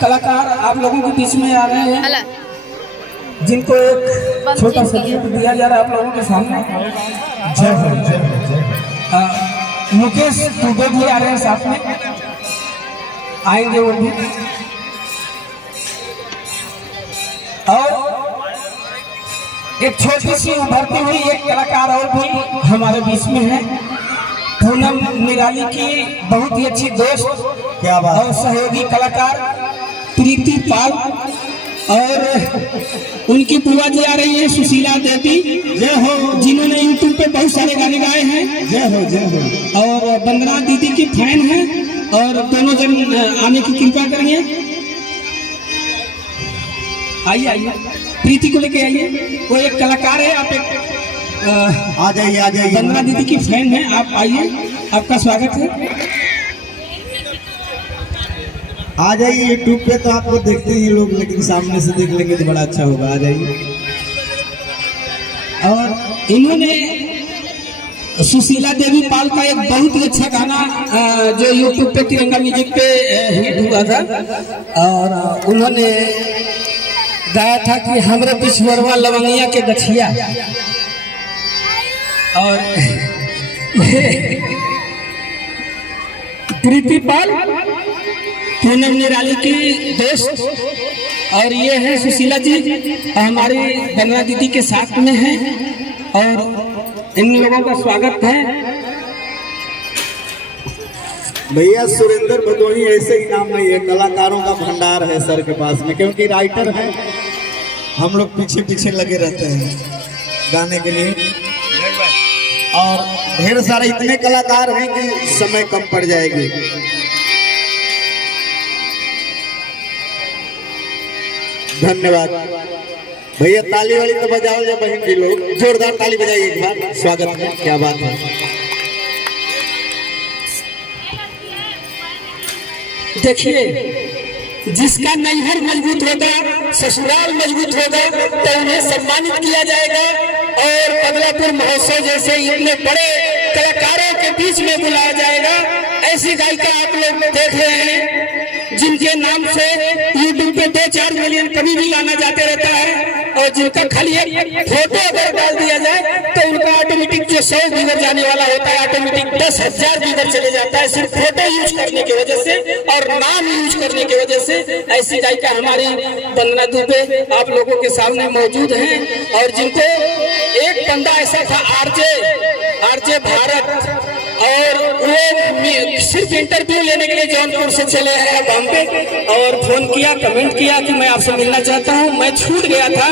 कलाकार आप लोगों के बीच में आ रहे हैं, जिनको एक छोटा सा गिफ्ट दिया जा रहा है आप लोगों के सामने। जय हो जय हो जय हो। मुकेश दुबे भी आ रहे हैं, साथ में आएंगे वो भी। और एक छोटी सी उभरती हुई एक कलाकार और भी हमारे बीच में है, पूनम निराली की बहुत ही अच्छी दोस्त क्या बात और सहयोगी कलाकार प्रीति पाल, और उनकी बुआ जी आ रही है सुशीला देवी, जय हो, जिन्होंने यूट्यूब पे बहुत सारे गाने गाए हैं। जय हो जय हो। और वंदना दीदी की फैन है, और दोनों जन आने की कृपा करेंगे। आइए आइए, प्रीति को लेके आइए, वो एक कलाकार है, आप एक आ जाइए आ जाइए। वंदना दीदी की फैन है, आप आइए, आपका स्वागत है। आ जाइए। यूट्यूब पे तो आपको देखते ही लोग, लेकिन सामने से देख लेंगे तो बड़ा अच्छा होगा। आ जाइए। और इन्होंने सुशीला देवी पाल का एक बहुत ही अच्छा गाना जो यूट्यूब पे तिरंगा म्यूजिक पे हिट हुआ था, और उन्होंने गाया था कि हमरे पिछवरवा लवंगिया के गछिया। और प्रीति पाल पूनम निराली की दोस्त, और ये है सुशीला जी हमारी वंदना दीदी के साथ में है, और इन लोगों का स्वागत है। भैया सुरेंद्र भदोही ऐसे ही नाम नहीं है, कलाकारों का भंडार है सर के पास में, क्योंकि राइटर है। हम लोग पीछे पीछे लगे रहते हैं गाने के लिए, और ढेर सारे इतने कलाकार हैं कि समय कम पड़ जाएगी। धन्यवाद भैया। ताली वाली तो बजाओ या बहन जी लोग, जोरदार ताली बजाइए एक बार, स्वागत है। क्या बात है। देखिए, जिसका नैहर मजबूत होगा, ससुराल मजबूत होगा, तो उन्हें सम्मानित किया जाएगा, और बदलापुर महोत्सव जैसे इतने बड़े कलाकारों के बीच में बुलाया जाएगा। ऐसी गायिका आप लोग देख रहे हैं, जिनके नाम से यूट्यूब पे 2-4 मिलियन कभी भी गाना जाते रहता है, और जिनका खाली एक फोटो अगर डाल दिया जाए तो उनका ऑटोमेटिक जो 100 व्यूअर जाने वाला होता है, ऑटोमेटिक 10,000 व्यूअर चले जाता है, सिर्फ फोटो यूज करने की वजह से और नाम यूज करने की वजह से। ऐसी गायिका हमारी वंदना दुबे आप लोगों के सामने मौजूद हैं, और जिनको एक बंदा ऐसा था आरजे भारत, और वो सिर्फ इंटरव्यू लेने के लिए जौनपुर से चले आए बॉम्बे, और फोन किया, कमेंट किया कि मैं आपसे मिलना चाहता हूं। मैं छूट गया था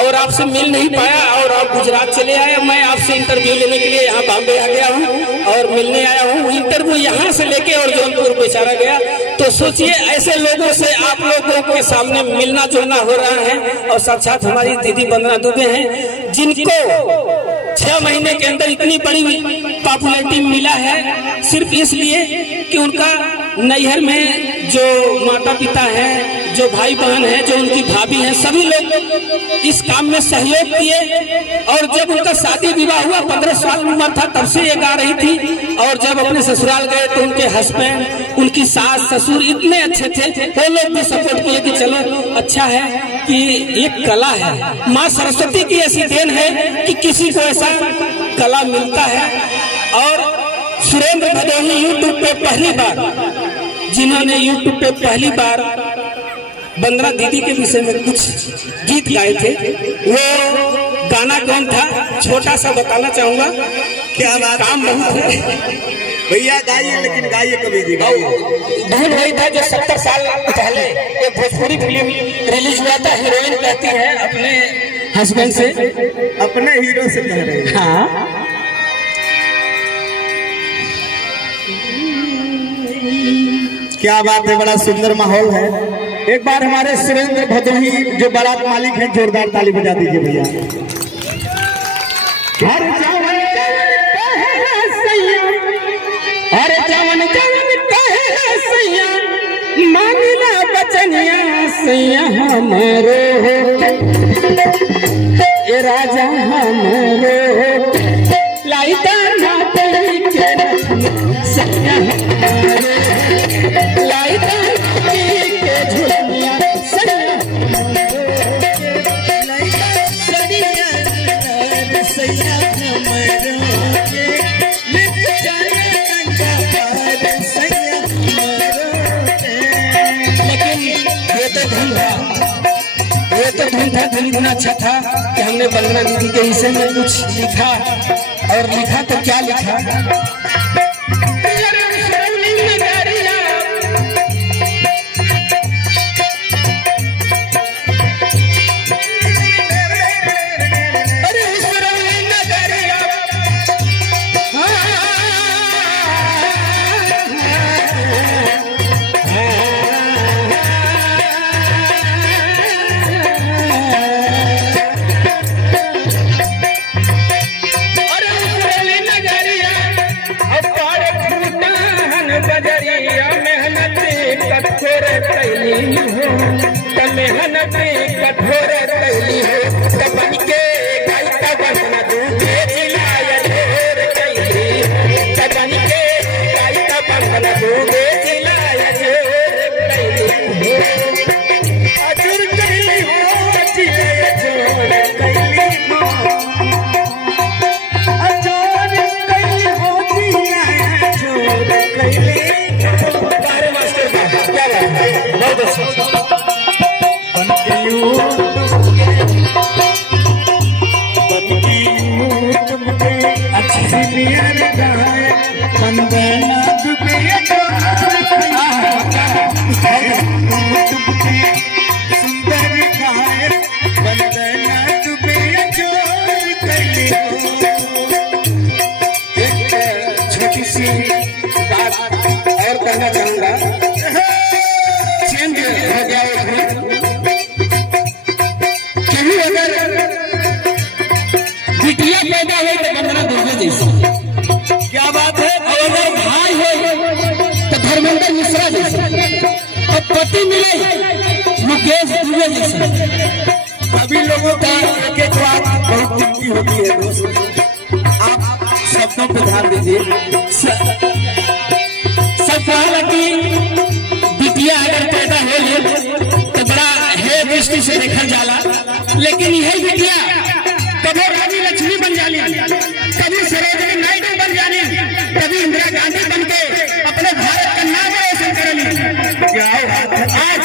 और आपसे मिल नहीं पाया, और आप गुजरात चले आए। मैं आपसे इंटरव्यू लेने के लिए यहाँ बॉम्बे आ गया हूँ और मिलने आया हूँ। इंटरव्यू यहाँ से लेके और जौनपुर बेचारा गया। तो सोचिए, ऐसे लोगों से आप लोगों के सामने मिलना जुलना हो रहा है, और साक्षात हमारी दीदी वंदना दुबे हैं, जिनको 6 महीने के अंदर इतनी बड़ी पॉपुलैरिटी मिला है, सिर्फ इसलिए कि उनका नैहर में जो माता पिता हैं, जो भाई बहन हैं, जो उनकी भाभी हैं, सभी लोग इस काम में सहयोग किए। और जब उनका शादी विवाह हुआ, 15 साल उम्र था, तब से ये गा रही थी। और जब अपने ससुराल गए तो उनके हस्बैंड, उनकी सास ससुर इतने अच्छे थे, वो लोग भी सपोर्ट किए कि चलो अच्छा है कि एक कला है, माँ सरस्वती की ऐसी देन है कि किसी को ऐसा कला मिलता है। और सुरेंद्र भदोही यूट्यूब पे पहली बार, जिन्होंने यूट्यूब पे पहली बार वंदना दीदी के विषय में कुछ गीत गाए थे, वो गाना कौन था छोटा सा बताना चाहूंगा। क्या काम बहुत है भैया, गाइए, लेकिन गाइए कभी जी, गाइए। धुन वही था जो 70 साल पहले एक भोजपुरी फिल्म रिलीज हुआ था। हीरोइन कहती है अपने हस्बैंड से, अपने हीरो से कह रहे हैं। हाँ, क्या बात है, बड़ा सुंदर माहौल है। एक बार हमारे सुरेंद्र भदोही जो बारात मालिक हैं, जोरदार ताली बजा दीजिए भैया। हर जवन कहला सैया, मांगला बचनिया सैया हमारो, ए राजा हमारो, लाई दाना पड़ी के सैया हमारो, लाई दाना पड़ी के झुलमिया सैया सैया हमरो के मिट जाने गंगा पार सैया हमरो के। लेकिन ये तो धुन था धुन इतना अच्छा था कि हमने वंदना दीदी के विषय में कुछ लिखा, और लिखा तो क्या लिखा। मेहनत कठोर कैली हो तबन के गायता बंदना दूधे जिलाया ढेर कैली हो तबन के गायता बंदना दूधे जिलाया ढेर कैली हो अजुर कैली हो जिलाया ढेर कैली हो अजोर कैली हो जिलाया ढेर कैली हो। बारे मास्टर साहब क्या बात है, बहुत अच्छा। छोटी सी बात और कहना चाहूंगा, चेंज हो गया कहीं अगर बिटिया पैदा हो तो वंदना दुबे जैसी, क्या बात है, और अगर भाई हो तो धर्मेंद्र मिश्रा जैसे, और पति मिले मुकेश दुबे जैसे। अभी लोगों का एक एक बात बहुत कीमती होती है दोस्त, आप शब्दों पर ध्यान दीजिए। सब कहा कि बिटिया अगर पैदा हो तो बड़ा है दृष्टि से देखा जाला, लेकिन यही बिटिया कभी रानी लक्ष्मी बन जाली, कभी सरोजिनी नायडू बन जाली, कभी इंदिरा गांधी बन के अपने भारत का नाम रोशन करेली। आज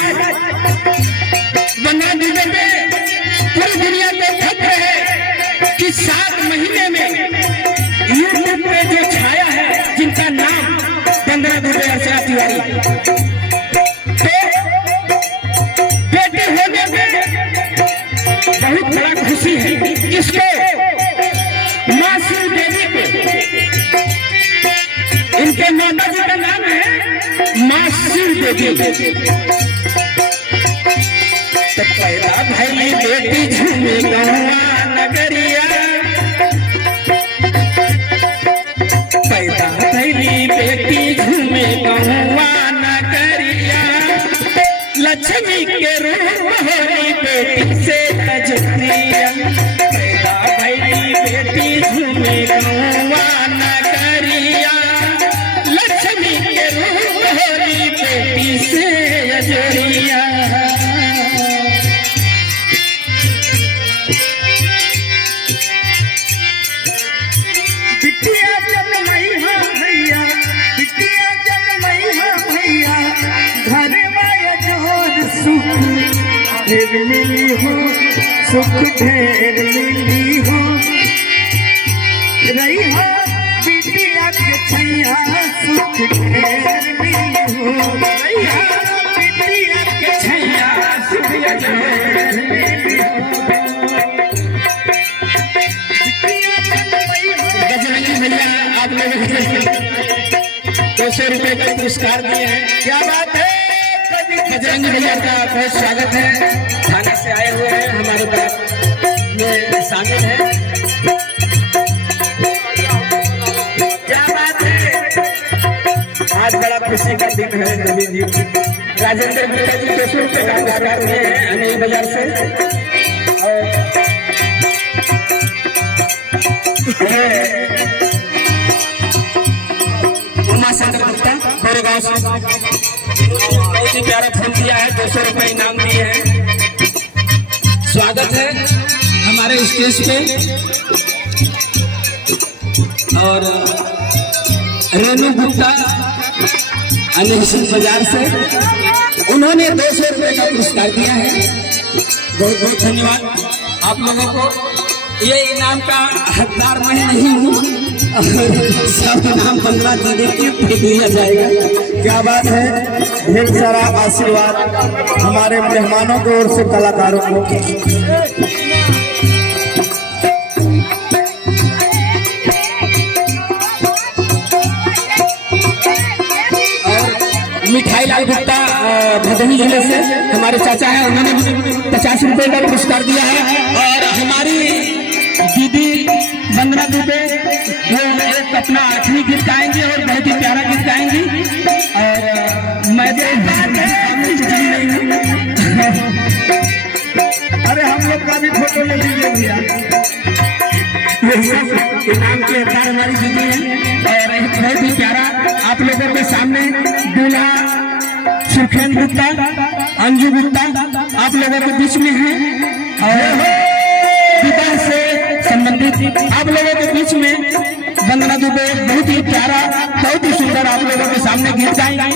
वंदना दुबे पे पूरी दुनिया को फख्र है कि 7 महीने में यूट्यूब पे जो छाया है, जिनका नाम वंदना दुबे अर्चना तिवारी, तो बेटे होने पे बहुत बड़ा खुशी है। किसको? माँ शिव देवी को। इनके माता जी का नाम है माँ शिव देवी। तो पैदा भैली बेटी झूमे गौवा नगरिया, पैदा भैली बेटी झूमे गौवा नगरिया, लक्ष्मी के रूप होली बेटी से तजरिया, पैदा भैली बेटी झूमे गौवा नगरिया, लक्ष्मी के रूप होली बेटी से अजरिया। बिटिया जन्मई हा भैया, बिटिया जन्मई हा भैया, घर माया जोर सुख ढेर मिली हो, सुख ढेर मिली हो। रही हो बिटिया के छैया सुख ढेर मिली हो, रही हो बिटिया के छैया सुख ढेर मिली हो। बजरंगी भैया आप लोगों को 200 रुपए का पुरस्कार दिए हैं, क्या बात है। बजरंगी भैया का बहुत स्वागत है, थाने से आए हुए हैं, हमारे पास में शामिल है। क्या बात है, आज बड़ा खुशी का दिन है। नवीन जी राजेंद्र गुप्ता जी 200 रुपए का पुरस्कार दिए हैं अनिल बाजार से, और उमा शंकर गुप्ता गोरेगांव से बहुत ही प्यारा फूल दिया है, 200 रुपए इनाम दिए हैं। स्वागत है हमारे स्टेज पे। और रेणु गुप्ता अनिल बाजार से, उन्होंने 200 रुपए का पुरस्कार दिया है। बहुत बहुत धन्यवाद आप लोगों को। ये इनाम का हकदार मैं नहीं हूँ और सब इनाम 15 दिन के दिया जाएगा। क्या बात है, ढेर सारा आशीर्वाद हमारे मेहमानों की ओर से कलाकारों को। मिठाई लाल गुप्ता भदोही जिले से हमारे चाचा हैं, उन्होंने 50 रुपए का पुरस्कार दिया है। और हमारी दीदी वंदना दुबे वो एक अपना आखिरी गीत गाएंगी और बहुत ही प्यारा गीत गाएंगी। और मैं अरे हम लोग का भी फोटो ले लीजिए भैया। इनाम के हकदार हमारी दीदी है। और एक बहुत ही प्यारा आप लोगों के सामने दूल्हा सुखेन गुप्ता, अंजू गुप्ता आप लोगों के बीच में है। और विवाह से संबंधित आप लोगों के बीच में वंदना दुबे बहुत ही प्यारा, बहुत ही सुंदर आप लोगों के सामने गीत गाएंगे।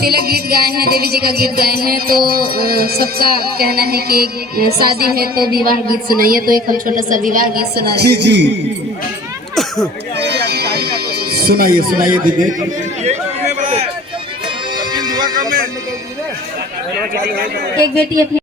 तिलक गीत गाए हैं, देवी जी का गीत गाए हैं। तो सबका कहना है कि शादी है तो विवाह गीत सुनाइए, तो एक हम छोटा सा विवाह गीत सुना रहे हैं। जी सुनाइए सुनाइए दीदी। एक बेटी अपनी